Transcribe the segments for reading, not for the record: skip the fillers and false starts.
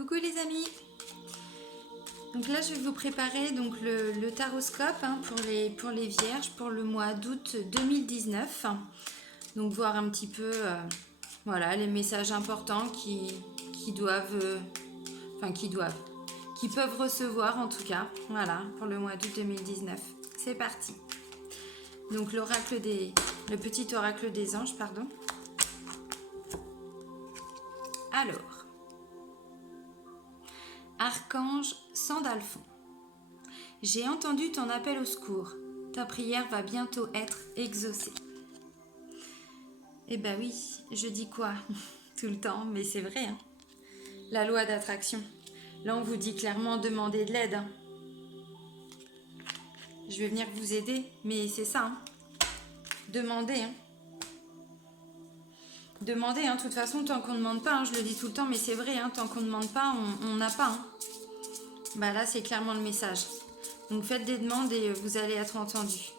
Coucou les amis. Donc là je vais vous préparer donc le taroscope pour les vierges pour le mois d'août 2019. Donc voir un petit peu voilà, les messages importants qui peuvent recevoir en tout cas, voilà, pour le mois d'août 2019. C'est parti. Donc le petit oracle des anges, pardon. Alors, Archange Sandalphon, j'ai entendu ton appel au secours. Ta prière va bientôt être exaucée. Eh ben oui, je dis quoi tout le temps, mais c'est vrai. Hein. La loi d'attraction. Là, on vous dit clairement demandez de l'aide. Hein. Je vais venir vous aider, mais c'est ça. Hein. Demandez. Hein. Demandez, hein. De toute façon, tant qu'on ne demande pas, hein, je le dis tout le temps, mais c'est vrai, hein, tant qu'on ne demande pas, on n'a pas. Hein. Bah là, c'est clairement le message. Donc faites des demandes et vous allez être entendus.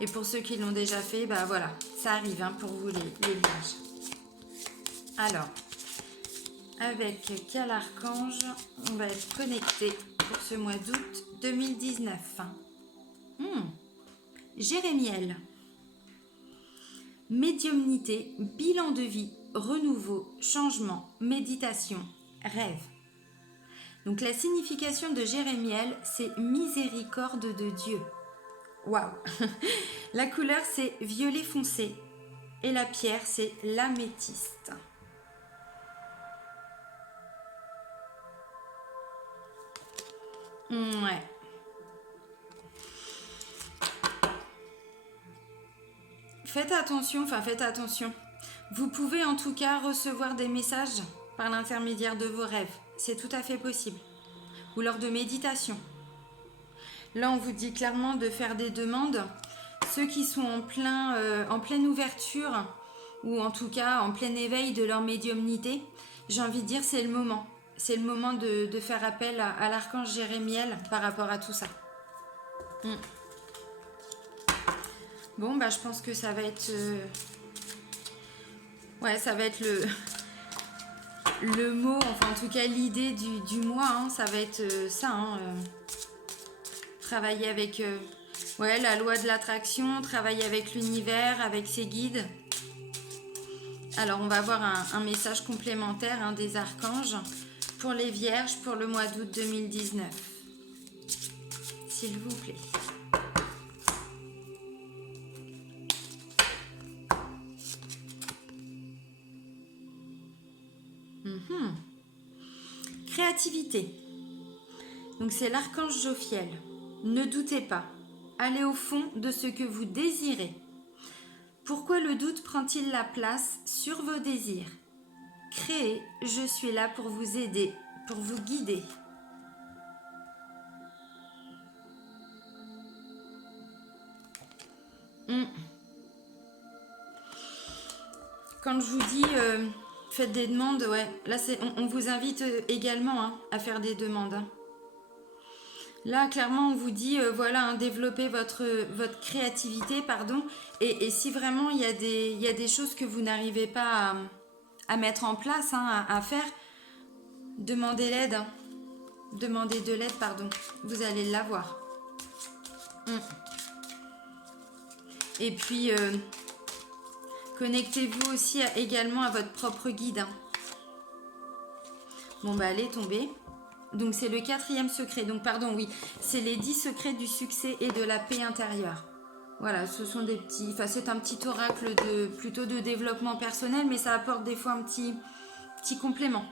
Et pour ceux qui l'ont déjà fait, bah voilà, ça arrive hein, pour vous les vierges. Alors, avec quel archange on va être connecté pour ce mois d'août 2019 Jérémiel. Médiumnité, bilan de vie, renouveau, changement, méditation, rêve. Donc la signification de Jérémiel, c'est miséricorde de Dieu. Waouh. La couleur, c'est violet foncé. Et la pierre, c'est l'améthyste. Ouais. Faites attention. Vous pouvez en tout cas recevoir des messages par l'intermédiaire de vos rêves. C'est tout à fait possible. Ou lors de méditation. Là, on vous dit clairement de faire des demandes. Ceux qui sont en pleine ouverture, ou en tout cas en plein éveil de leur médiumnité, j'ai envie de dire c'est le moment. C'est le moment de faire appel à l'archange Jérémiel par rapport à tout ça. Bon, bah je pense que ça va être... Ouais, ça va être le mot, enfin en tout cas l'idée du mois, hein, ça va être ça. Hein, travailler avec la loi de l'attraction, travailler avec l'univers, avec ses guides. Alors on va avoir un message complémentaire hein, des archanges pour les vierges pour le mois d'août 2019. S'il vous plaît. Créativité. Donc c'est l'archange Jophiel. Ne doutez pas. Allez au fond de ce que vous désirez. Pourquoi le doute prend-il la place sur vos désirs? Créez, je suis là pour vous aider, pour vous guider. Quand je vous dis faites des demandes, ouais, là on vous invite également hein, à faire des demandes. Hein. Là, clairement, on vous dit, voilà, hein, développez votre créativité, pardon. Et si vraiment il y a des choses que vous n'arrivez pas à mettre en place, hein, à faire, demandez l'aide. Hein. Demandez de l'aide, pardon. Vous allez l'avoir. Et puis, connectez-vous aussi également à votre propre guide. Hein. Bon, bah, allez tomber. Donc c'est le 4e secret. Donc pardon, oui, c'est les 10 secrets du succès et de la paix intérieure. Voilà, ce sont des petits... Enfin, c'est un petit oracle plutôt de développement personnel, mais ça apporte des fois un petit complément.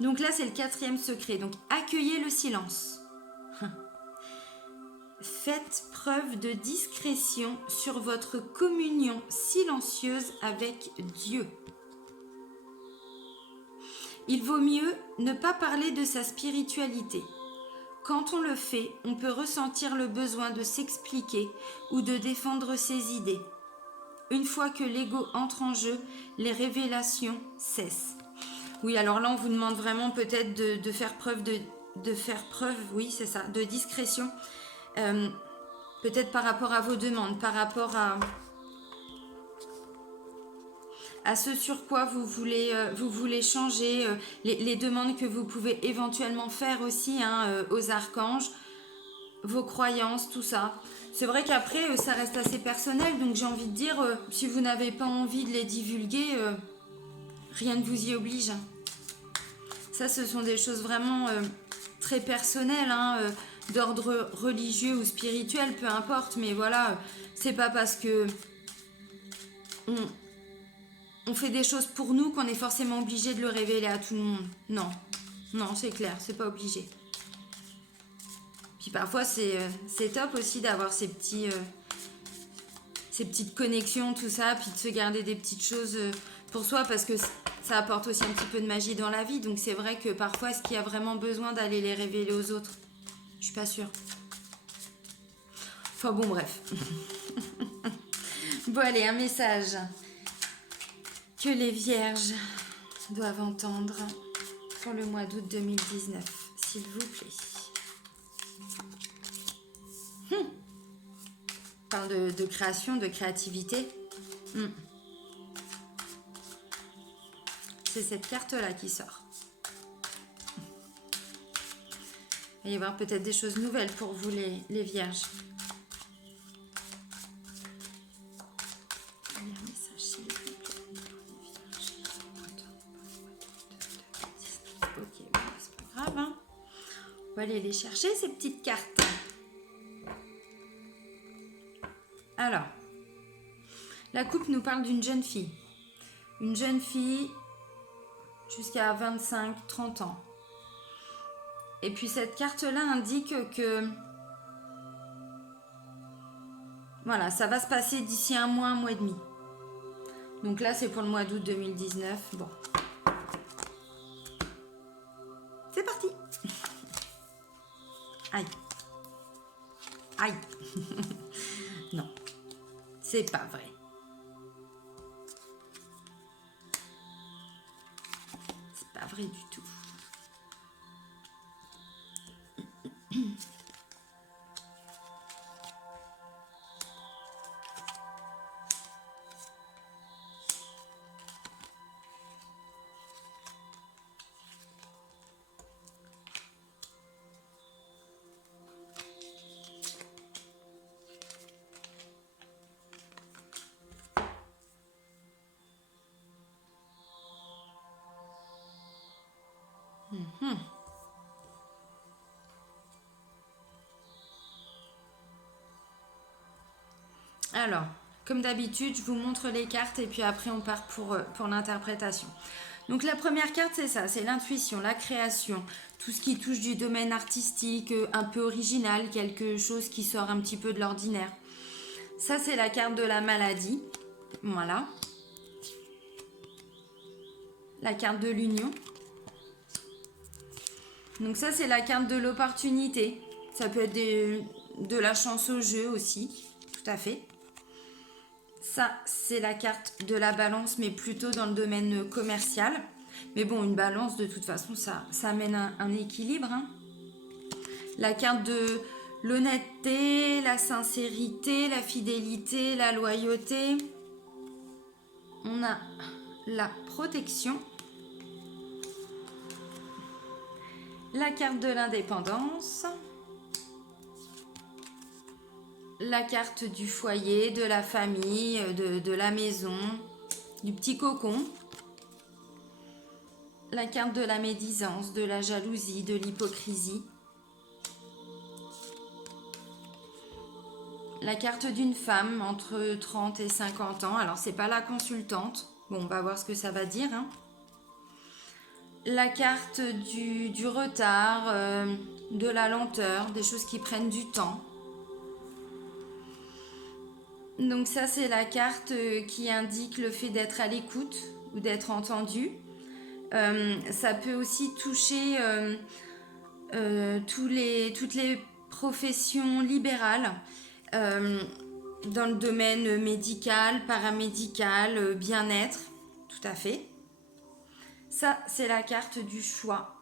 Donc là, c'est le 4e secret. Donc accueillez le silence. Faites preuve de discrétion sur votre communion silencieuse avec Dieu. Il vaut mieux ne pas parler de sa spiritualité. Quand on le fait, on peut ressentir le besoin de s'expliquer ou de défendre ses idées. Une fois que l'ego entre en jeu, les révélations cessent. Oui, alors là, on vous demande vraiment peut-être de faire preuve oui, c'est ça, de discrétion. Peut-être par rapport à vos demandes, par rapport à ce sur quoi vous voulez changer, les demandes que vous pouvez éventuellement faire aussi hein, aux archanges, vos croyances, tout ça. C'est vrai qu'après, ça reste assez personnel, donc j'ai envie de dire, si vous n'avez pas envie de les divulguer, rien ne vous y oblige. Ça, ce sont des choses vraiment très personnelles, hein, d'ordre religieux ou spirituel, peu importe, mais voilà, c'est pas parce que on fait des choses pour nous qu'on est forcément obligé de le révéler à tout le monde. Non, non, c'est clair, c'est pas obligé. Puis parfois, c'est top aussi d'avoir ces petites connexions, tout ça, puis de se garder des petites choses pour soi, parce que ça apporte aussi un petit peu de magie dans la vie. Donc c'est vrai que parfois, est-ce qu'il y a vraiment besoin d'aller les révéler aux autres? Je suis pas sûre. Enfin bon, bref. Bon, allez, un message que les vierges doivent entendre pour le mois d'août 2019, s'il vous plaît. On parle de création, de créativité. C'est cette carte-là qui sort. Il va y avoir peut-être des choses nouvelles pour vous, les vierges. Ok, c'est pas grave. Hein. On va aller les chercher, ces petites cartes. Alors, la coupe nous parle d'une jeune fille. Une jeune fille jusqu'à 25-30 ans. Et puis cette carte-là indique que voilà, ça va se passer d'ici un mois et demi. Donc là, c'est pour le mois d'août 2019. Bon. C'est parti. Aïe. Aïe. Non, c'est pas vrai. C'est pas vrai du tout. Alors, comme d'habitude, je vous montre les cartes et puis après on part pour l'interprétation. Donc la première carte, c'est ça, c'est l'intuition, la création, tout ce qui touche du domaine artistique, un peu original, quelque chose qui sort un petit peu de l'ordinaire. Ça, c'est la carte de la maladie. Voilà. La carte de l'union. Donc ça, c'est la carte de l'opportunité. Ça peut être de la chance au jeu aussi, tout à fait. Ça, c'est la carte de la balance, mais plutôt dans le domaine commercial. Mais bon, une balance, de toute façon, ça amène un équilibre. Hein. La carte de l'honnêteté, la sincérité, la fidélité, la loyauté. On a la protection. La carte de l'indépendance. La carte du foyer, de la famille, de la maison, du petit cocon. La carte de la médisance, de la jalousie, de l'hypocrisie. La carte d'une femme entre 30 et 50 ans. Alors, c'est pas la consultante. Bon, on va voir ce que ça va dire. Hein. La carte du retard, de la lenteur, des choses qui prennent du temps. Donc ça, c'est la carte qui indique le fait d'être à l'écoute ou d'être entendu. Ça peut aussi toucher toutes les professions libérales dans le domaine médical, paramédical, bien-être, tout à fait. Ça, c'est la carte du choix.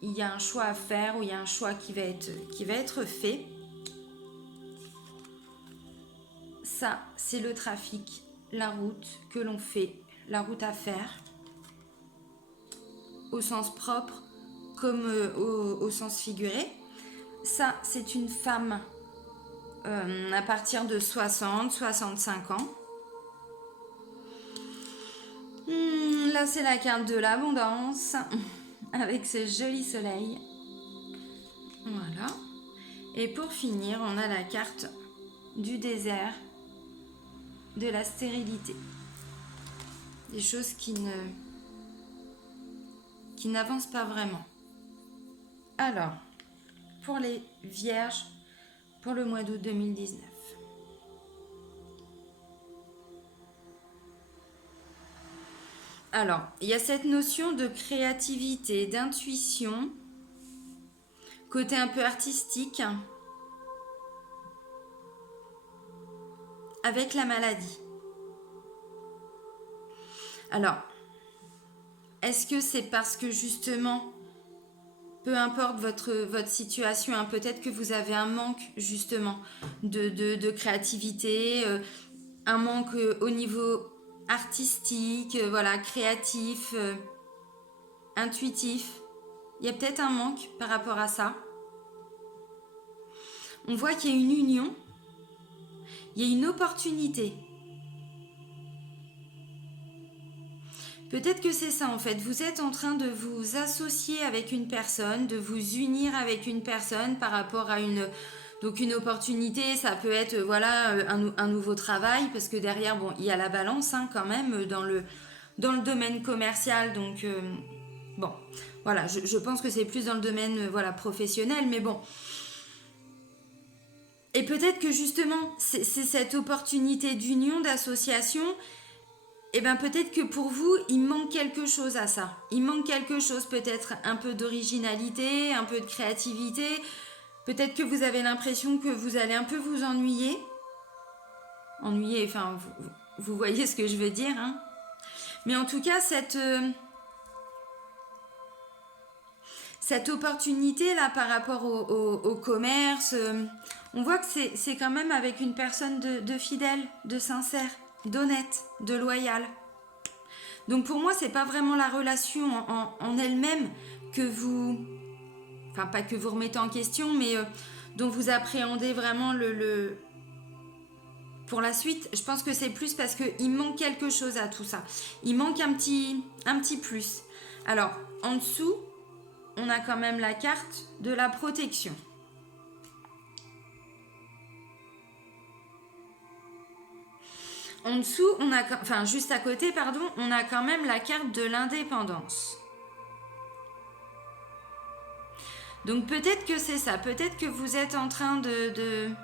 Il y a un choix à faire ou il y a un choix qui va être fait. Ça, c'est le trafic, la route que l'on fait la route à faire, au sens propre comme au sens figuré. Ça, c'est une femme à partir de 60-65 ans. Là, c'est la carte de l'abondance avec ce joli soleil. Voilà. Et pour finir, on a la carte du désert, de la stérilité. Des choses qui n'avancent pas vraiment. Alors, pour les vierges, pour le mois d'août 2019. Alors, il y a cette notion de créativité, d'intuition, côté un peu artistique, avec la maladie. Alors, est-ce que c'est parce que justement, peu importe votre situation, hein, peut-être que vous avez un manque justement de créativité, un manque au niveau artistique, voilà, créatif, intuitif. Il y a peut-être un manque par rapport à ça. On voit qu'il y a une union, il y a une opportunité. Peut-être que c'est ça en fait, vous êtes en train de vous associer avec une personne, de vous unir avec une personne par rapport à une opportunité, ça peut être voilà un nouveau travail, parce que derrière, bon, il y a la balance hein, quand même dans le domaine commercial, donc bon, voilà, je pense que c'est plus dans le domaine voilà, professionnel, mais bon. Et peut-être que justement, c'est cette opportunité d'union, d'association. Et bien peut-être que pour vous, il manque quelque chose à ça. Il manque quelque chose, peut-être un peu d'originalité, un peu de créativité. Peut-être que vous avez l'impression que vous allez un peu vous ennuyer. Ennuyer, enfin, vous voyez ce que je veux dire. Hein. Mais en tout cas, cette opportunité-là par rapport au commerce, on voit que c'est quand même avec une personne de fidèle, de sincère, d'honnête, de loyal. Donc pour moi, c'est pas vraiment la relation en elle-même que vous... Enfin, pas que vous remettez en question, mais dont vous appréhendez vraiment pour la suite. Je pense que c'est plus parce qu'il manque quelque chose à tout ça. Il manque un petit plus. Alors, en dessous, on a quand même la carte de la protection. En dessous, juste à côté, pardon, on a quand même la carte de l'indépendance. Donc peut-être que c'est ça, peut-être que vous êtes en train de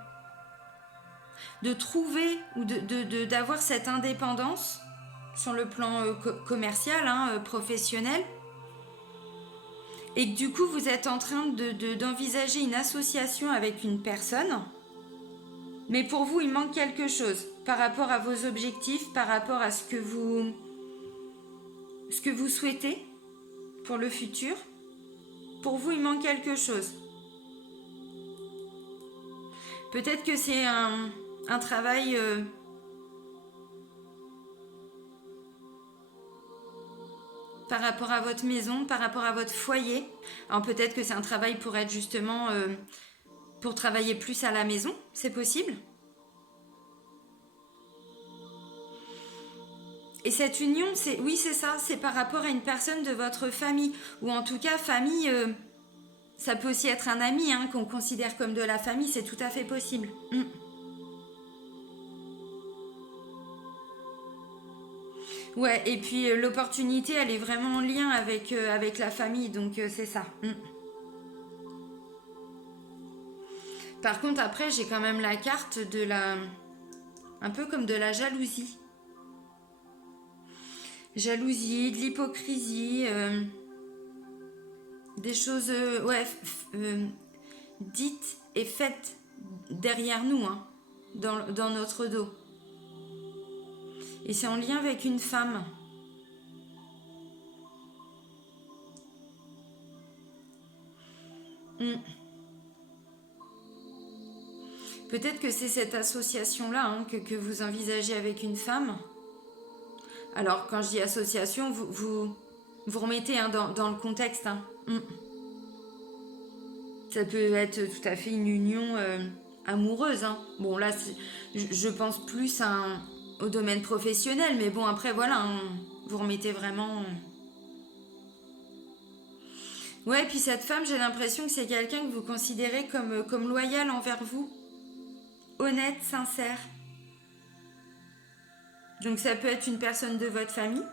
trouver ou d'avoir cette indépendance sur le plan commercial, hein, professionnel, et que du coup vous êtes en train d'envisager une association avec une personne, mais pour vous il manque quelque chose par rapport à vos objectifs, par rapport à ce que vous souhaitez pour le futur. Pour vous il manque quelque chose. Peut-être que c'est un travail par rapport à votre maison, par rapport à votre foyer. Alors peut-être que c'est un travail pour être justement pour travailler plus à la maison, c'est possible. Et cette union, oui c'est ça, c'est par rapport à une personne de votre famille, ou en tout cas famille, ça peut aussi être un ami hein, qu'on considère comme de la famille, c'est tout à fait possible. Ouais, et puis l'opportunité, elle est vraiment en lien avec la famille, donc c'est ça. Par contre, après, j'ai quand même la carte un peu comme de la jalousie. Jalousie, de l'hypocrisie, des choses dites et faites derrière nous, hein, dans notre dos. Et c'est en lien avec une femme. Peut-être que c'est cette association-là hein, que vous envisagez avec une femme. Alors, quand je dis association, vous remettez hein, dans le contexte. Hein. Ça peut être tout à fait une union amoureuse. Hein. Bon, là, je pense plus au domaine professionnel, mais bon, après, voilà, hein, vous remettez vraiment... Ouais, puis cette femme, j'ai l'impression que c'est quelqu'un que vous considérez comme loyal envers vous. Honnête, sincère. Donc ça peut être une personne de votre famille,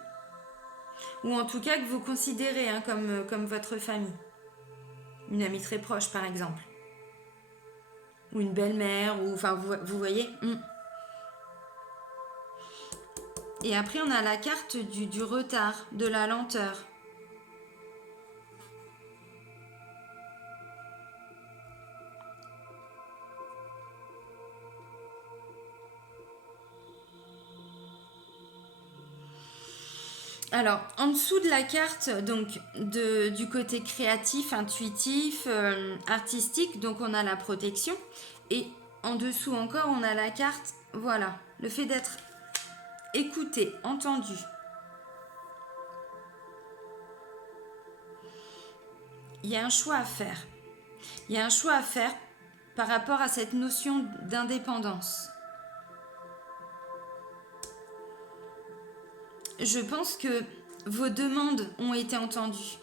ou en tout cas que vous considérez hein, comme votre famille. Une amie très proche, par exemple. Ou une belle-mère, ou enfin, vous voyez. Et après, on a la carte du retard, de la lenteur. Alors, en dessous de la carte, donc du côté créatif, intuitif, artistique, donc on a la protection. Et en dessous encore, on a la carte, voilà, le fait d'être écouté, entendu. Il y a un choix à faire. Il y a un choix à faire par rapport à cette notion d'indépendance. Je pense que vos demandes ont été entendues.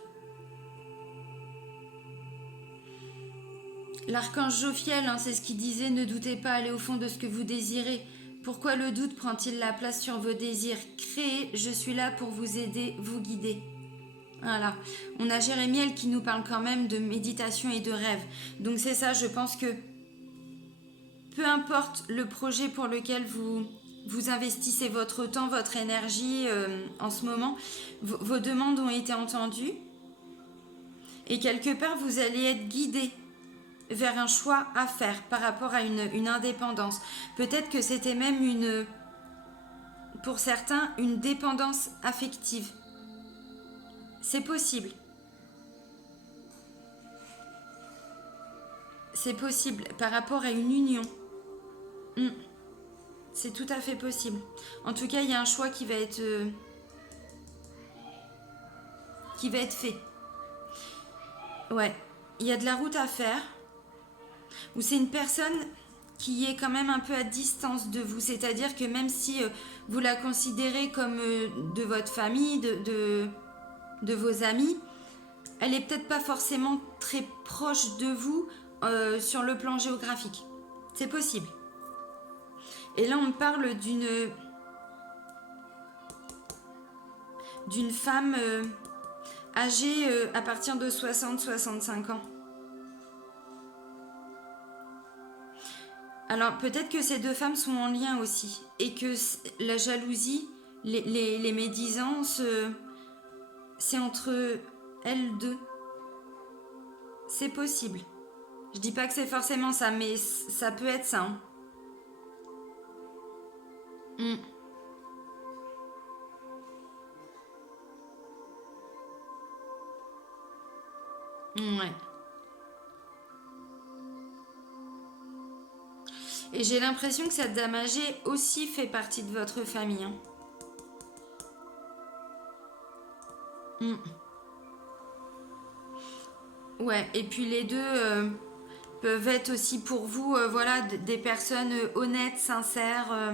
L'archange Jophiel, hein, c'est ce qu'il disait, ne doutez pas, allez au fond de ce que vous désirez. Pourquoi le doute prend-il la place sur vos désirs? Créez, je suis là pour vous aider, vous guider. Voilà. On a Jérémiel qui nous parle quand même de méditation et de rêve. Donc c'est ça, je pense que peu importe le projet pour lequel vous investissez votre temps, votre énergie en ce moment, vos demandes ont été entendues. Et quelque part, vous allez être guidé vers un choix à faire par rapport à une indépendance. Peut-être que c'était même pour certains, une dépendance affective. C'est possible. C'est possible par rapport à une union. C'est tout à fait possible. En tout cas, il y a un choix qui va être fait. Ouais, il y a de la route à faire. Ou c'est une personne qui est quand même un peu à distance de vous. C'est-à-dire que même si vous la considérez comme de votre famille, de vos amis, elle est peut-être pas forcément très proche de vous sur le plan géographique. C'est possible. Et là, on parle d'une femme âgée à partir de 60-65 ans. Alors, peut-être que ces deux femmes sont en lien aussi. Et que la jalousie, les médisances, c'est entre elles deux. C'est possible. Je dis pas que c'est forcément ça, mais ça peut être ça. Hein. Ouais. Et j'ai l'impression que cette dame âgée aussi fait partie de votre famille. Hein. Ouais, et puis les deux peuvent être aussi pour vous, voilà, des personnes honnêtes, sincères.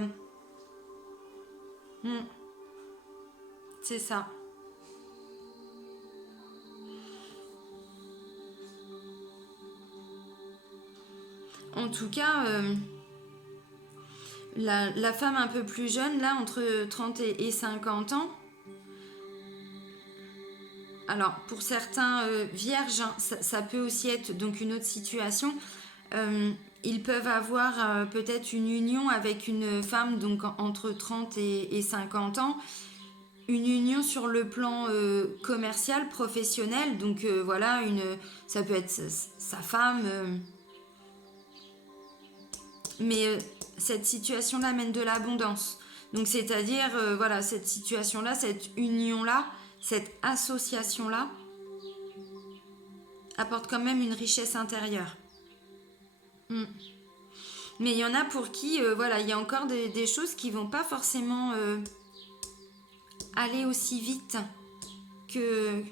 C'est ça. En tout cas, la femme un peu plus jeune, là, entre 30 et 50 ans, alors pour certains vierges, hein, ça peut aussi être donc une autre situation. Ils peuvent avoir peut-être une union avec une femme donc entre 30 et 50 ans, une union sur le plan commercial, professionnel, donc voilà, ça peut être sa femme, mais cette situation-là mène de l'abondance. Donc c'est-à-dire, voilà, cette situation-là, cette union-là, cette association-là apporte quand même une richesse intérieure. Mais il y en a pour qui, voilà, il y a encore des choses qui vont pas forcément aller aussi vite que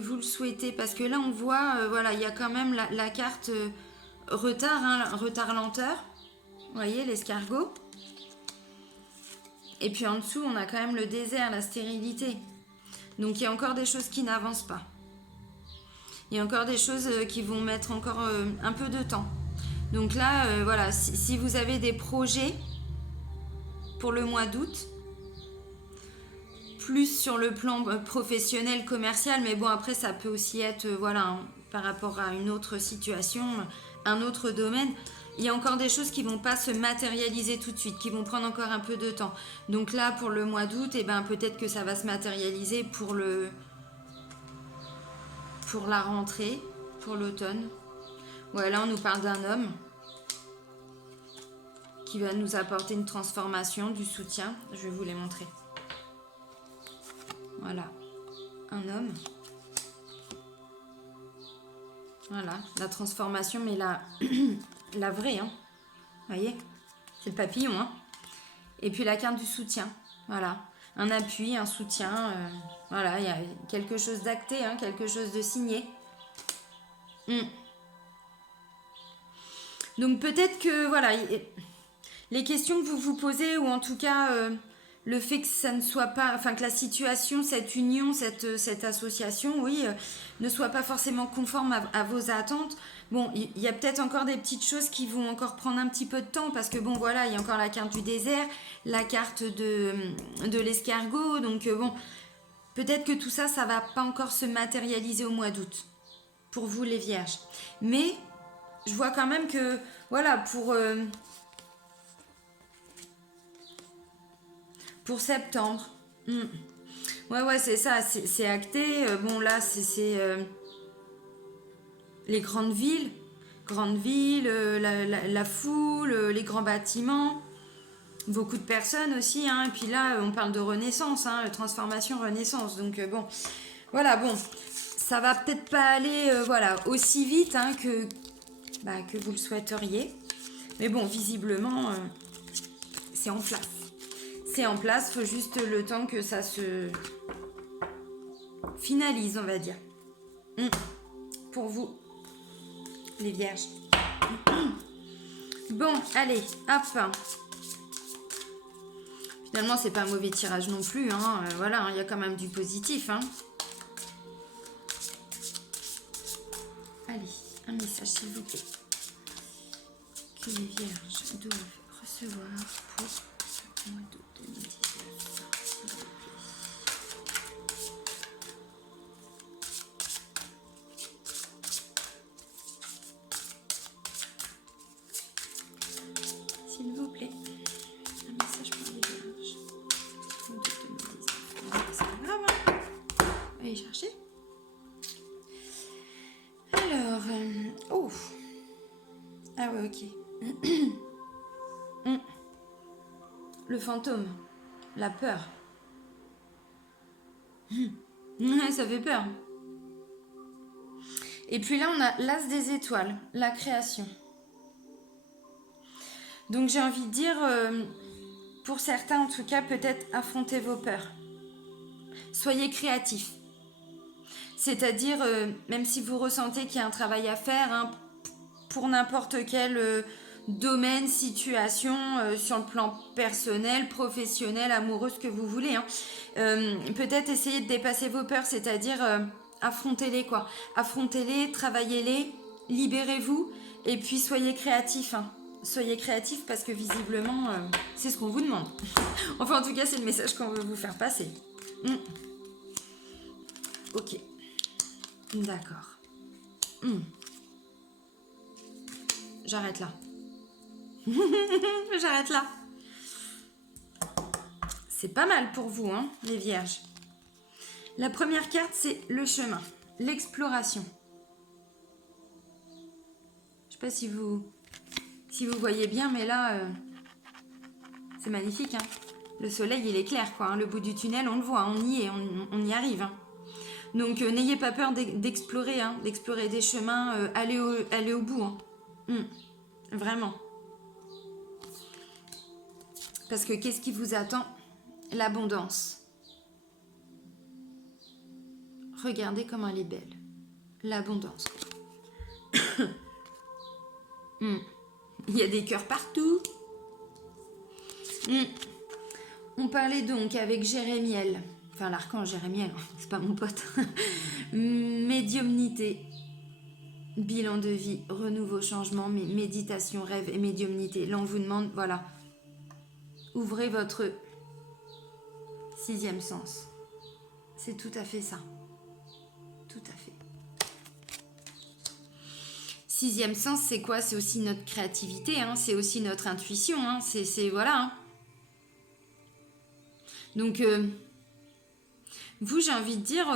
vous le souhaitez. Parce que là, on voit, voilà, il y a quand même la carte retard, hein, retard-lenteur. Vous voyez, l'escargot. Et puis en dessous, on a quand même le désert, la stérilité. Donc il y a encore des choses qui n'avancent pas. Il y a encore des choses qui vont mettre encore un peu de temps. Donc là, voilà, si vous avez des projets pour le mois d'août, plus sur le plan professionnel, commercial, mais bon, après, ça peut aussi être, voilà, hein, par rapport à une autre situation, un autre domaine. Il y a encore des choses qui ne vont pas se matérialiser tout de suite, qui vont prendre encore un peu de temps. Donc là, pour le mois d'août, eh ben, peut-être que ça va se matérialiser pour la rentrée, pour l'automne. Ouais, là, on nous parle d'un homme qui va nous apporter une transformation, du soutien. Je vais vous les montrer. Voilà, un homme. Voilà, la transformation, mais la vraie, hein. Vous voyez, c'est le papillon, hein. Et puis la carte du soutien, voilà. Un appui, un soutien, voilà, il y a quelque chose d'acté, hein, quelque chose de signé. Donc peut-être que, voilà, les questions que vous vous posez, ou en tout cas le fait que ça ne soit pas, enfin que la situation, cette union, cette association, oui, ne soit pas forcément conforme à vos attentes. Bon, il y a peut-être encore des petites choses qui vont encore prendre un petit peu de temps, parce que bon, voilà, il y a encore la carte du désert, la carte de l'escargot, donc bon, peut-être que tout ça, ça va pas encore se matérialiser au mois d'août, pour vous les vierges. Mais je vois quand même que, voilà, pour septembre. Ouais, c'est ça, c'est acté. Bon, là, c'est les grandes villes, la foule, les grands bâtiments, beaucoup de personnes aussi, hein. Et puis là, on parle de renaissance, hein, transformation, renaissance. Donc bon, voilà, bon, ça va peut-être pas aller, voilà, aussi vite, hein, que vous le souhaiteriez. Mais bon, visiblement, c'est en place. C'est en place, il faut juste le temps que ça se finalise, on va dire. Pour vous, les vierges. Bon, allez, hop. Finalement, c'est pas un mauvais tirage non plus, hein. Voilà, il y a quand même du positif, hein. Allez, un message, s'il vous plaît. Que les vierges doivent recevoir pour le mois d'août 2019. S'il vous plaît. Un message pour les vierges. Mois d'août 2019. C'est pas grave, hein. Allez chercher. Alors, oh. Ah ouais, ok. Le fantôme, la peur. Ça fait peur. Et puis là, on a l'as des étoiles, la création. Donc j'ai envie de dire, pour certains en tout cas, peut-être affronter vos peurs. Soyez créatifs. C'est-à-dire, même si vous ressentez qu'il y a un travail à faire, hein, pour n'importe quel domaine, situation, sur le plan personnel, professionnel, amoureux, ce que vous voulez, hein, peut-être essayer de dépasser vos peurs, c'est-à-dire affrontez-les, quoi. Affrontez-les, travaillez-les, libérez-vous, et puis soyez créatifs, hein. Soyez créatifs parce que visiblement, c'est ce qu'on vous demande. Enfin, en tout cas, c'est le message qu'on veut vous faire passer. Ok. D'accord. J'arrête là. J'arrête là. C'est pas mal pour vous, hein, les vierges. La première carte, c'est le chemin, l'exploration. Je sais pas si vous voyez bien, mais là, c'est magnifique, hein. Le soleil, il est clair, quoi, hein. Le bout du tunnel, on le voit, on y est, on y arrive, hein. Donc, n'ayez pas peur d'explorer, hein, d'explorer des chemins, aller au bout, hein. Vraiment. Parce que qu'est-ce qui vous attend L'abondance. Regardez comment elle est belle. L'abondance. Il y a des cœurs partout. On parlait donc avec Jérémiel, enfin l'archange Jérémiel, c'est pas mon pote. Médiumnité, bilan de vie, renouveau, changement, méditation, rêve et médiumnité. Là on vous demande, voilà, ouvrez votre 6e sens. C'est tout à fait ça. Tout à fait. 6e sens, c'est quoi? C'est aussi notre créativité, hein, c'est aussi notre intuition, hein, c'est voilà. Hein. Donc, vous, j'ai envie de dire,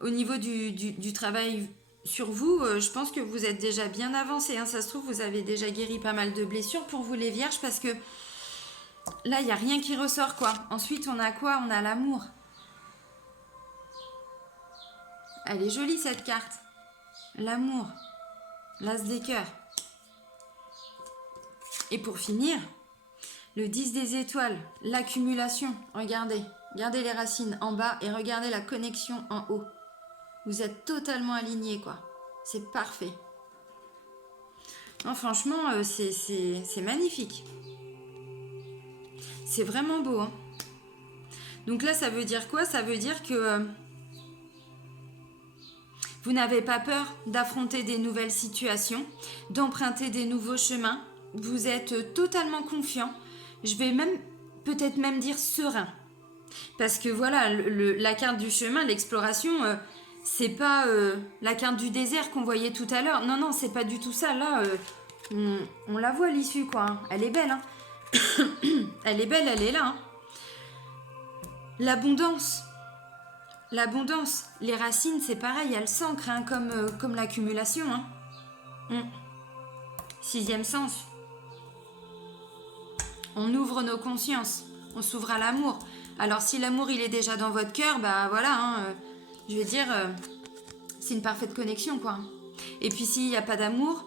au niveau du travail sur vous, je pense que vous êtes déjà bien avancé. Hein, ça se trouve, vous avez déjà guéri pas mal de blessures pour vous les vierges, parce que là, il n'y a rien qui ressort, quoi. Ensuite, on a quoi? On a l'amour. Elle est jolie, cette carte. L'amour. L'as des cœurs. Et pour finir, le 10 des étoiles, l'accumulation. Regardez les racines en bas et regardez la connexion en haut. Vous êtes totalement alignés, quoi. C'est parfait. Non, franchement, c'est magnifique. C'est vraiment beau. Hein. Donc là, ça veut dire quoi? Ça veut dire que vous n'avez pas peur d'affronter des nouvelles situations, d'emprunter des nouveaux chemins. Vous êtes totalement confiant. Je vais peut-être même dire serein. Parce que voilà, la carte du chemin, l'exploration, c'est pas la carte du désert qu'on voyait tout à l'heure. Non, c'est pas du tout ça. Là, on la voit l'issue, quoi. Hein. Elle est belle. Hein. Elle est belle, elle est là. Hein. L'abondance. L'abondance. Les racines, c'est pareil, elles s'ancrent, hein, comme l'accumulation. Hein. 6e sens. On ouvre nos consciences. On s'ouvre à l'amour. Alors, si l'amour, il est déjà dans votre cœur, bah voilà, hein, je vais dire, c'est une parfaite connexion, quoi. Et puis, s'il n'y a pas d'amour,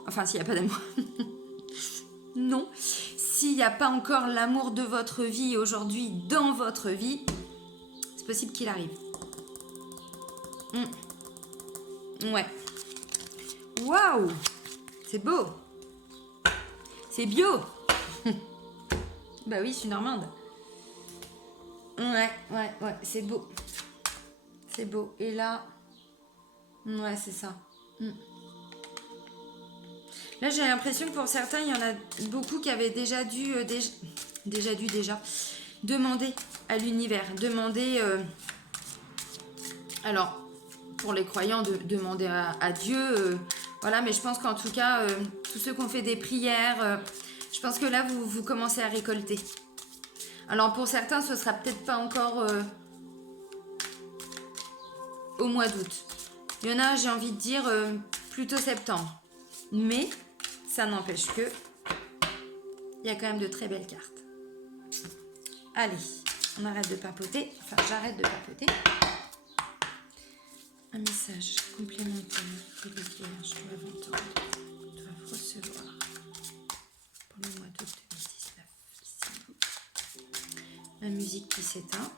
non. S'il n'y a pas encore l'amour de votre vie aujourd'hui dans votre vie, c'est possible qu'il arrive. Ouais. Waouh! C'est beau. C'est bio. Bah oui, je suis normande. Ouais, c'est beau. C'est beau. Et là, ouais, c'est ça. Là, j'ai l'impression que pour certains, il y en a beaucoup qui avaient déjà dû demander à l'univers. Demander... alors, pour les croyants, demander à Dieu. Voilà, mais je pense qu'en tout cas, tous ceux qui ont fait des prières, je pense que là, vous commencez à récolter. Alors, pour certains, ce sera peut-être pas encore au mois d'août. Il y en a, j'ai envie de dire, plutôt septembre. Mais ça n'empêche que il y a quand même de très belles cartes. Allez, on arrête de papoter. Enfin, j'arrête de papoter. Un message complémentaire que les vierges doivent entendre, doivent recevoir pour le mois d'août 2019. S'il vous plaît. La musique qui s'éteint.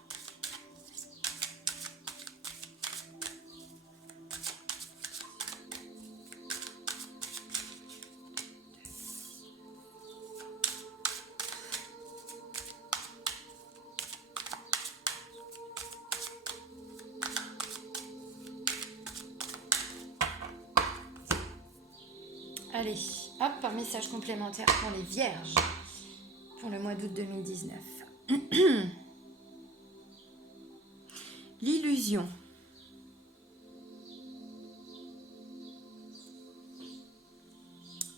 Allez, hop, un message complémentaire pour les vierges pour le mois d'août 2019. L'illusion.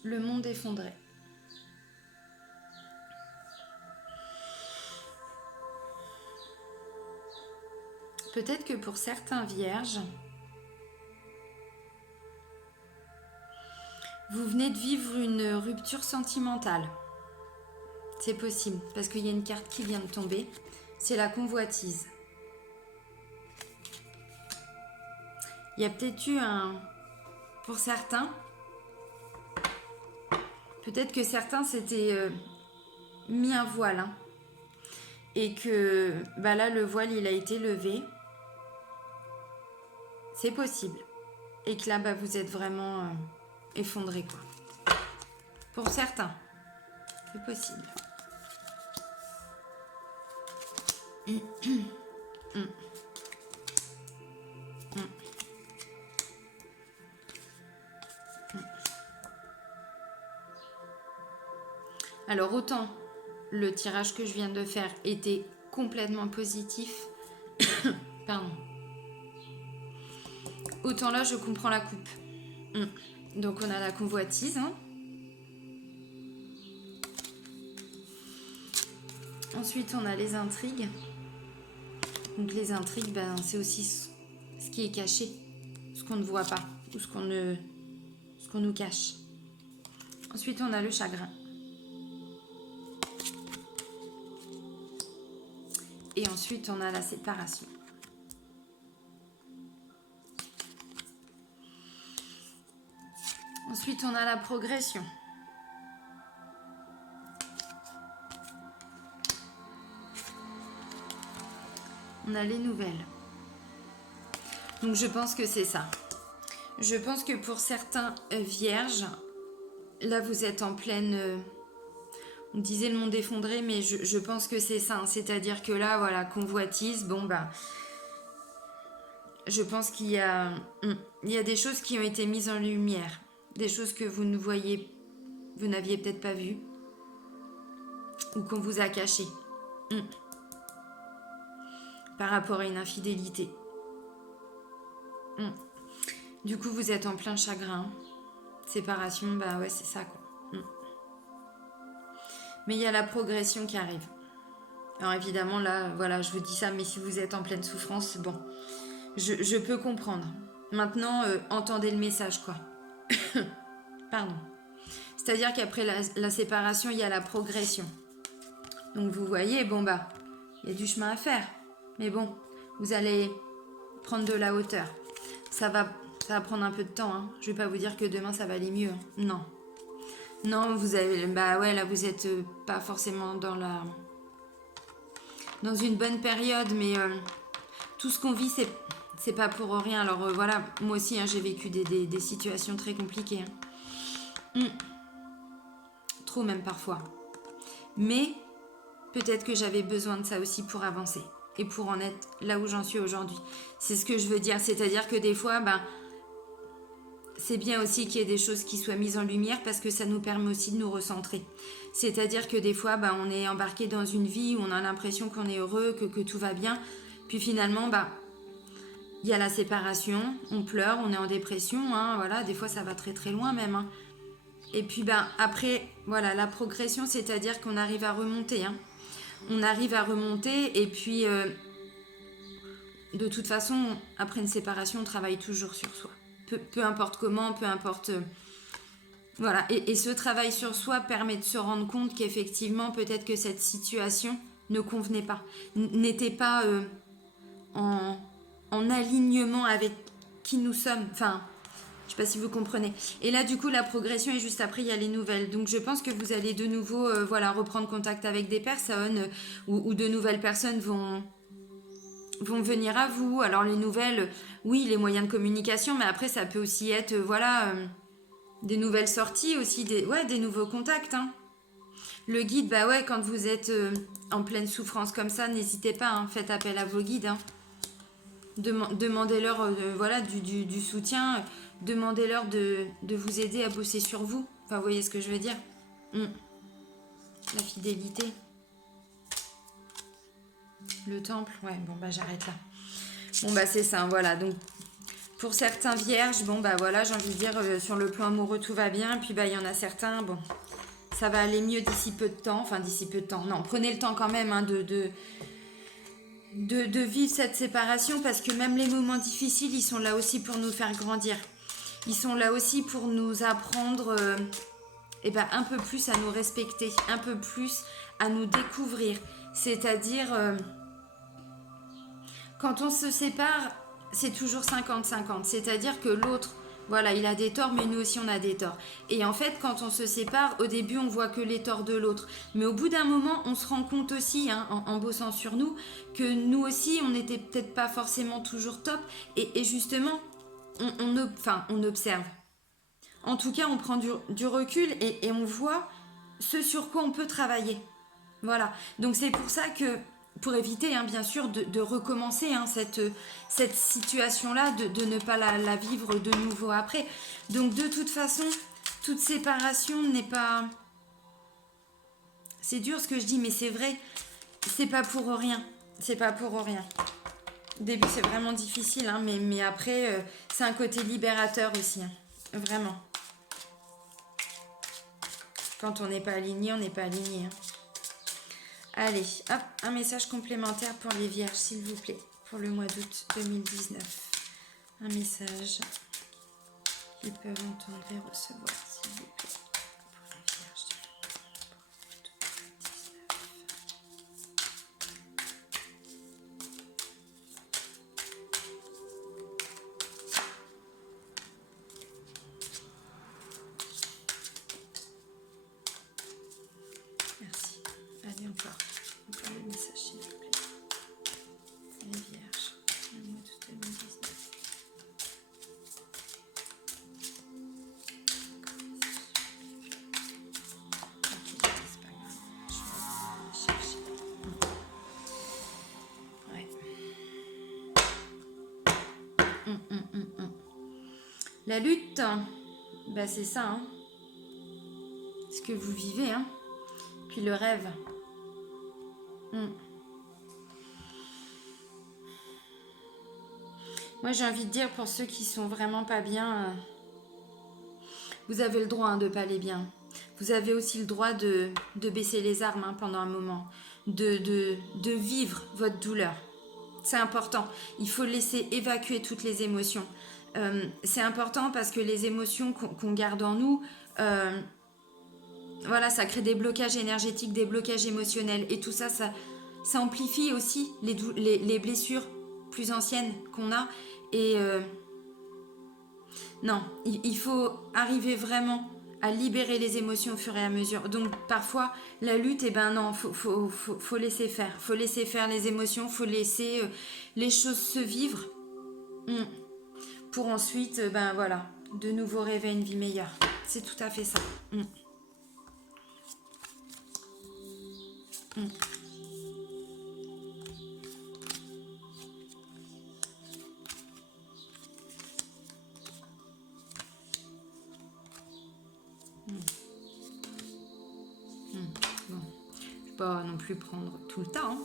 Le monde effondré. Peut-être que pour certains vierges, vous venez de vivre une rupture sentimentale. C'est possible, parce qu'il y a une carte qui vient de tomber. C'est la convoitise. Il y a peut-être eu pour certains, peut-être que certains s'étaient mis un voile. Hein. et que bah là, le voile, il a été levé. C'est possible. Et que là, bah, vous êtes vraiment effondré, quoi. Pour certains, c'est possible. Alors, autant le tirage que je viens de faire était complètement positif, pardon, autant là, je comprends la coupe. Donc, on a la convoitise, hein. Ensuite, on a les intrigues. Donc, les intrigues, ben, c'est aussi ce qui est caché, ce qu'on ne voit pas, ou ce qu'on nous cache. Ensuite, on a le chagrin. Et ensuite, on a la séparation. Ensuite, on a la progression. On a les nouvelles. Donc, je pense que c'est ça. Je pense que pour certains vierges, là, vous êtes en pleine... on disait le monde effondré, mais je pense que c'est ça. Hein. C'est-à-dire que là, voilà, convoitise, bon, bah... je pense qu'il y a des choses qui ont été mises en lumière. Des choses que vous ne voyez... vous n'aviez peut-être pas vues. Ou qu'on vous a cachées. Par rapport à une infidélité. Du coup, vous êtes en plein chagrin. Séparation, bah ouais, c'est ça, quoi. Mais il y a la progression qui arrive. Alors évidemment, là, voilà, je vous dis ça, mais si vous êtes en pleine souffrance, bon, je peux comprendre. Maintenant, entendez le message, quoi. Pardon. C'est-à-dire qu'après la séparation, il y a la progression. Donc vous voyez, bon, bah, il y a du chemin à faire. Mais bon, vous allez prendre de la hauteur. Ça va prendre un peu de temps, hein. Je vais pas vous dire que demain, ça va aller mieux. Hein. Non. Non, vous avez... bah ouais, là, vous êtes pas forcément dans une bonne période, mais tout ce qu'on vit, c'est pas pour rien. Alors voilà, moi aussi, hein, j'ai vécu des situations très compliquées. Hein. Trop même parfois. Mais peut-être que j'avais besoin de ça aussi pour avancer et pour en être là où j'en suis aujourd'hui. C'est ce que je veux dire, c'est-à-dire que des fois, ben... c'est bien aussi qu'il y ait des choses qui soient mises en lumière parce que ça nous permet aussi de nous recentrer. C'est-à-dire que des fois, bah, on est embarqué dans une vie où on a l'impression qu'on est heureux, que tout va bien. Puis finalement, bah, il y a la séparation, on pleure, on est en dépression. Hein, voilà, des fois, ça va très très loin même. Hein. Et puis bah, après, voilà, la progression, c'est-à-dire qu'on arrive à remonter. Hein. On arrive à remonter et puis... de toute façon, après une séparation, on travaille toujours sur soi. Peu importe comment, peu importe... voilà, et ce travail sur soi permet de se rendre compte qu'effectivement, peut-être que cette situation ne convenait pas, n'était pas en alignement avec qui nous sommes. Enfin, je sais pas si vous comprenez. Et là, du coup, la progression est juste après, il y a les nouvelles. Donc, je pense que vous allez de nouveau voilà, reprendre contact avec des personnes ou de nouvelles personnes vont venir à vous. Alors, les nouvelles, oui, les moyens de communication, mais après, ça peut aussi être, voilà... des nouvelles sorties aussi, des nouveaux contacts. Hein. Le guide, bah ouais, quand vous êtes en pleine souffrance comme ça, n'hésitez pas, hein, faites appel à vos guides. Hein. Demandez-leur voilà, du soutien, demandez-leur de vous aider à bosser sur vous. Enfin, vous voyez ce que je veux dire. La fidélité. Le temple, ouais, bon, bah j'arrête là. Bon, bah c'est ça, voilà, donc... Pour certains vierges, bon bah voilà, j'ai envie de dire sur le plan amoureux tout va bien, puis bah il y en a certains, bon, ça va aller mieux d'ici peu de temps, enfin d'ici peu de temps, non, prenez le temps quand même hein, de vivre cette séparation parce que même les moments difficiles, ils sont là aussi pour nous faire grandir, ils sont là aussi pour nous apprendre un peu plus à nous respecter, un peu plus à nous découvrir, c'est-à-dire quand on se sépare, c'est toujours 50-50. C'est-à-dire que l'autre Voilà, il a des torts, mais nous aussi on a des torts. Et en fait, quand on se sépare, au début on voit que les torts de l'autre. Mais au bout d'un moment, on se rend compte aussi, hein, en bossant sur nous, que nous aussi, on n'était peut-être pas forcément toujours top. Et justement, on observe. En tout cas, on prend du recul et on voit ce sur quoi on peut travailler. Voilà. Donc c'est pour ça que, pour éviter, hein, bien sûr, de recommencer, hein, cette situation-là, de ne pas la vivre de nouveau après. Donc de toute façon, toute séparation n'est pas... C'est dur ce que je dis, mais c'est vrai, c'est pas pour rien. C'est pas pour rien. Au début, c'est vraiment difficile, hein, mais après, c'est un côté libérateur aussi. Hein. Vraiment. Quand on n'est pas aligné, on n'est pas aligné. Hein. Allez, hop, un message complémentaire pour les vierges, s'il vous plaît, pour le mois d'août 2019. Un message qu'ils peuvent entendre et recevoir, s'il vous plaît, pour les vierges de août 2019. Merci. Allez, encore le message, s'il vous plaît. Les vierges, le mois d'août 2019. La lutte, bah c'est ça, hein. Ce que vous vivez, hein. Puis le rêve. Moi, j'ai envie de dire, pour ceux qui sont vraiment pas bien, vous avez le droit, hein, de pas aller bien. Vous avez aussi le droit de baisser les armes, hein, pendant un moment, de vivre votre douleur. C'est important. Il faut laisser évacuer toutes les émotions. C'est important parce que les émotions qu'on garde en nous, voilà, ça crée des blocages énergétiques, des blocages émotionnels. Et tout ça, ça amplifie aussi les blessures plus anciennes qu'on a. Et non, il faut arriver vraiment à libérer les émotions au fur et à mesure. Donc parfois, la lutte, eh ben non, faut laisser faire. Faut laisser faire les émotions, faut laisser les choses se vivre. Pour ensuite, ben voilà, de nouveau rêver une vie meilleure. C'est tout à fait ça. Bon, je vais pas non plus prendre tout le temps. Hein.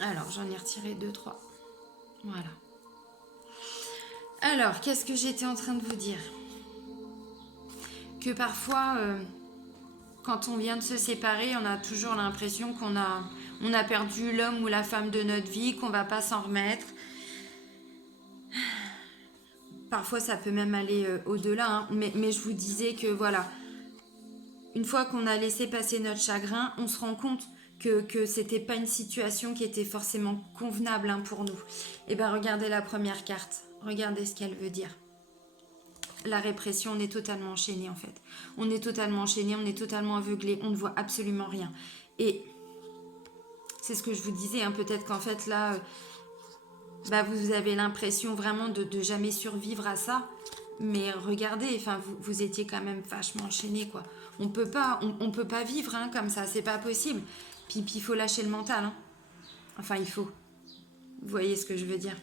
Alors, j'en ai retiré 2, 3. Voilà. Alors, qu'est-ce que j'étais en train de vous dire? Que parfois, quand on vient de se séparer, on a toujours l'impression qu'on a perdu l'homme ou la femme de notre vie, qu'on va pas s'en remettre. Parfois, ça peut même aller au-delà. Hein. Mais je vous disais que voilà, une fois qu'on a laissé passer notre chagrin, on se rend compte que c'était pas une situation qui était forcément convenable, hein, pour nous. Et bien, regardez la première carte. Regardez ce qu'elle veut dire. La répression, on est totalement enchaîné en fait. On est totalement enchaîné, on est totalement aveuglé, on ne voit absolument rien. Et c'est ce que je vous disais, hein, peut-être qu'en fait là, vous avez l'impression vraiment de jamais survivre à ça. Mais regardez, enfin, vous étiez quand même vachement enchaîné, quoi. On peut pas vivre, hein, comme ça, c'est pas possible. Puis il faut lâcher le mental, hein. Enfin, il faut. Vous voyez ce que je veux dire?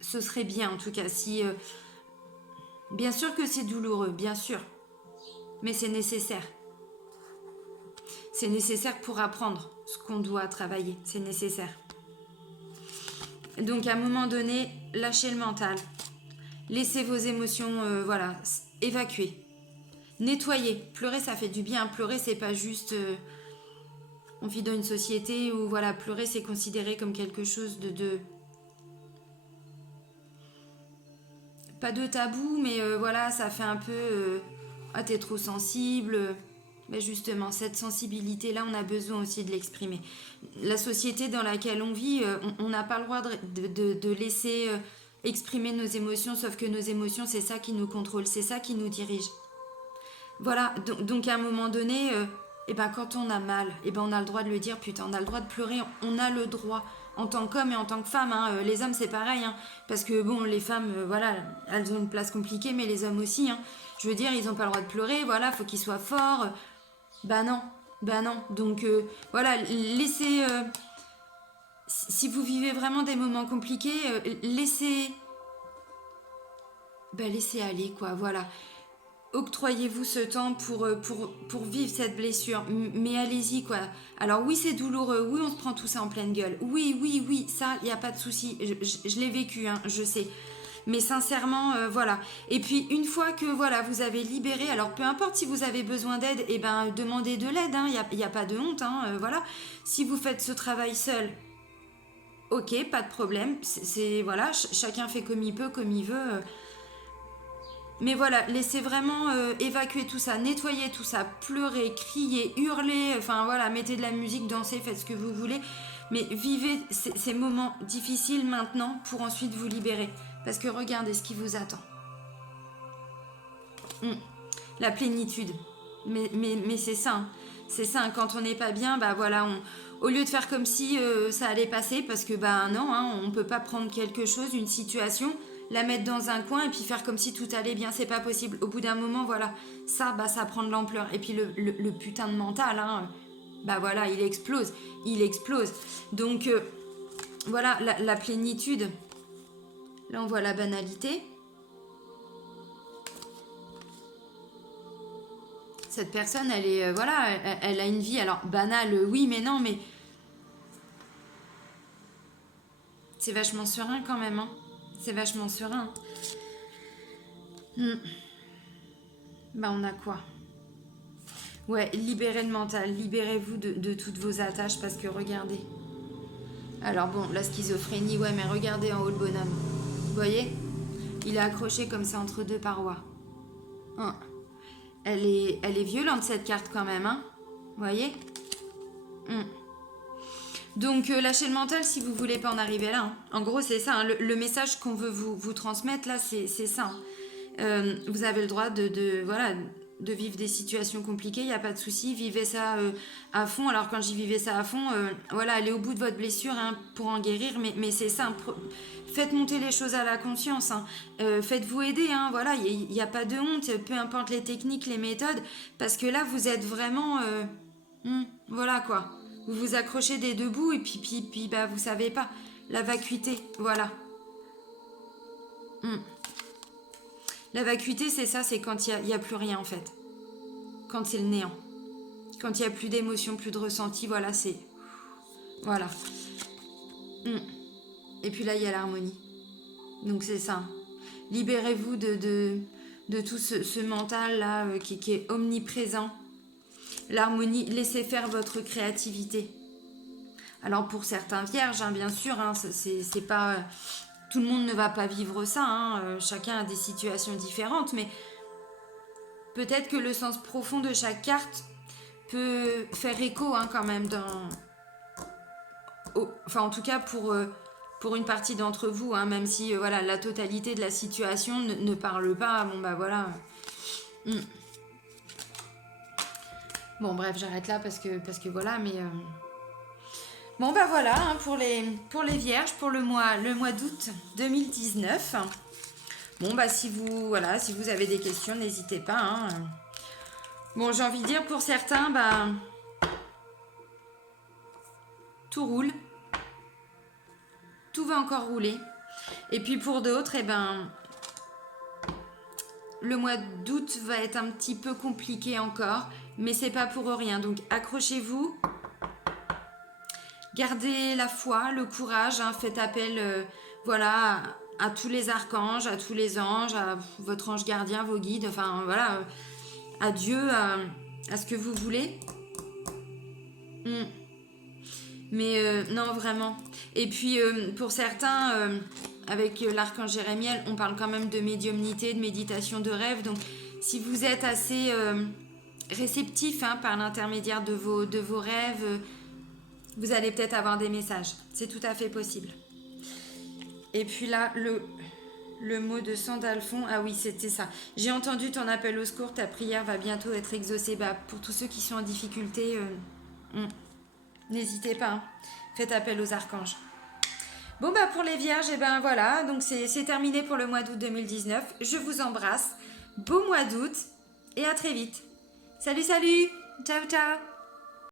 Ce serait bien, en tout cas, si... bien sûr que c'est douloureux, bien sûr. Mais c'est nécessaire. C'est nécessaire pour apprendre ce qu'on doit travailler. C'est nécessaire. Donc, à un moment donné, lâchez le mental. Laissez vos émotions, voilà, évacuer. Nettoyer. Pleurer, ça fait du bien. Pleurer, c'est pas juste... on vit dans une société où, voilà, pleurer, c'est considéré comme quelque chose de... Pas de tabou, mais voilà, ça fait un peu... ah, t'es trop sensible. Mais justement, cette sensibilité-là, on a besoin aussi de l'exprimer. La société dans laquelle on vit, on n'a pas le droit de laisser exprimer nos émotions, sauf que nos émotions, c'est ça qui nous contrôle, c'est ça qui nous dirige. Voilà, donc à un moment donné, quand on a mal, on a le droit de le dire, putain, on a le droit de pleurer, on a le droit, en tant qu'homme et en tant que femme, hein, les hommes c'est pareil, hein, parce que bon, les femmes, voilà, elles ont une place compliquée, mais les hommes aussi, hein, je veux dire, ils n'ont pas le droit de pleurer, voilà, faut qu'ils soient forts, bah non, donc voilà, laissez, si vous vivez vraiment des moments compliqués, laissez aller, quoi, voilà. Octroyez-vous ce temps pour vivre cette blessure, mais allez-y, quoi. Alors oui, c'est douloureux, oui, on se prend tout ça en pleine gueule, oui, ça, il n'y a pas de souci, je l'ai vécu, hein, je sais. Mais sincèrement, voilà. Et puis, une fois que voilà, vous avez libéré, alors peu importe si vous avez besoin d'aide, demandez de l'aide, hein, il n'y a pas de honte, hein, voilà. Si vous faites ce travail seul, ok, pas de problème, voilà, chacun fait comme il peut, comme il veut. Mais voilà, laissez vraiment évacuer tout ça, nettoyer tout ça, pleurer, crier, hurler, enfin voilà, mettez de la musique, dansez, faites ce que vous voulez. Mais vivez ces moments difficiles maintenant pour ensuite vous libérer. Parce que regardez ce qui vous attend. La plénitude. Mais c'est ça. Hein. C'est ça, hein. Quand on n'est pas bien, bah voilà, au lieu de faire comme si ça allait passer, parce que bah non, hein, on ne peut pas prendre quelque chose, une situation, la mettre dans un coin et puis faire comme si tout allait bien, c'est pas possible. Au bout d'un moment, voilà, ça prend de l'ampleur. Et puis le putain de mental, hein, bah voilà, il explose. Donc voilà, la plénitude. Là, on voit la banalité. Cette personne, elle est, voilà, elle a une vie, alors banale, oui, mais non, mais c'est vachement serein quand même, hein. C'est vachement serein. Bah, on a quoi? Ouais, libérez le mental, libérez-vous de toutes vos attaches parce que regardez. Alors bon, la schizophrénie, ouais, mais regardez en haut le bonhomme. Vous voyez? Il est accroché comme ça entre deux parois. Elle est violente cette carte quand même, hein? Vous voyez? Donc lâchez le mental si vous voulez pas en arriver là. Hein. En gros, c'est ça. Hein. Le message qu'on veut vous transmettre là, c'est ça. Hein. Vous avez le droit de vivre des situations compliquées, il n'y a pas de souci, vivez ça à fond. Alors quand j'y vivais ça à fond, voilà, allez au bout de votre blessure hein, pour en guérir, mais c'est ça. Faites monter les choses à la conscience. Hein. Faites-vous aider. Hein, voilà, il n'y a pas de honte, peu importe les techniques, les méthodes, parce que là, vous êtes vraiment... voilà quoi. Vous vous accrochez des deux bouts et puis bah, vous savez pas. La vacuité, voilà. La vacuité, c'est ça, c'est quand il y a plus rien en fait. Quand c'est le néant. Quand il n'y a plus d'émotion, plus de ressenti, voilà, c'est... Voilà. Et puis là, il y a l'harmonie. Donc c'est ça. Libérez-vous de tout ce mental-là qui est omniprésent. L'harmonie, laissez faire votre créativité. Alors pour certains vierges, hein, bien sûr, hein, c'est pas... tout le monde ne va pas vivre ça, hein, chacun a des situations différentes, mais peut-être que le sens profond de chaque carte peut faire écho hein, quand même enfin en tout cas pour une partie d'entre vous, hein, même si voilà, la totalité de la situation ne parle pas, bon bah voilà. Bon bref, j'arrête là parce que voilà, mais... Bon bah voilà, hein, pour les vierges, pour le mois d'août 2019. Bon bah si vous avez des questions, n'hésitez pas. Hein. Bon, j'ai envie de dire pour certains, bah tout roule. Tout va encore rouler. Et puis pour d'autres, le mois d'août va être un petit peu compliqué encore, mais c'est pas pour rien. Donc accrochez-vous. Gardez la foi, le courage, hein, faites appel à tous les archanges, à tous les anges, à votre ange gardien, vos guides, enfin voilà, à Dieu, à ce que vous voulez. Mais non, vraiment. Et puis pour certains, avec l'archange Jérémiel, on parle quand même de médiumnité, de méditation de rêve. Donc si vous êtes assez réceptif hein, par l'intermédiaire de vos rêves, vous allez peut-être avoir des messages. C'est tout à fait possible. Et puis là, Le mot de Sandalphon, ah oui, c'était ça. J'ai entendu ton appel au secours, ta prière va bientôt être exaucée. Bah, pour tous ceux qui sont en difficulté, n'hésitez pas, hein. Faites appel aux archanges. Bon, bah pour les vierges, et ben voilà, donc c'est terminé pour le mois d'août 2019. Je vous embrasse. Beau mois d'août et à très vite. Salut, salut. Ciao, ciao.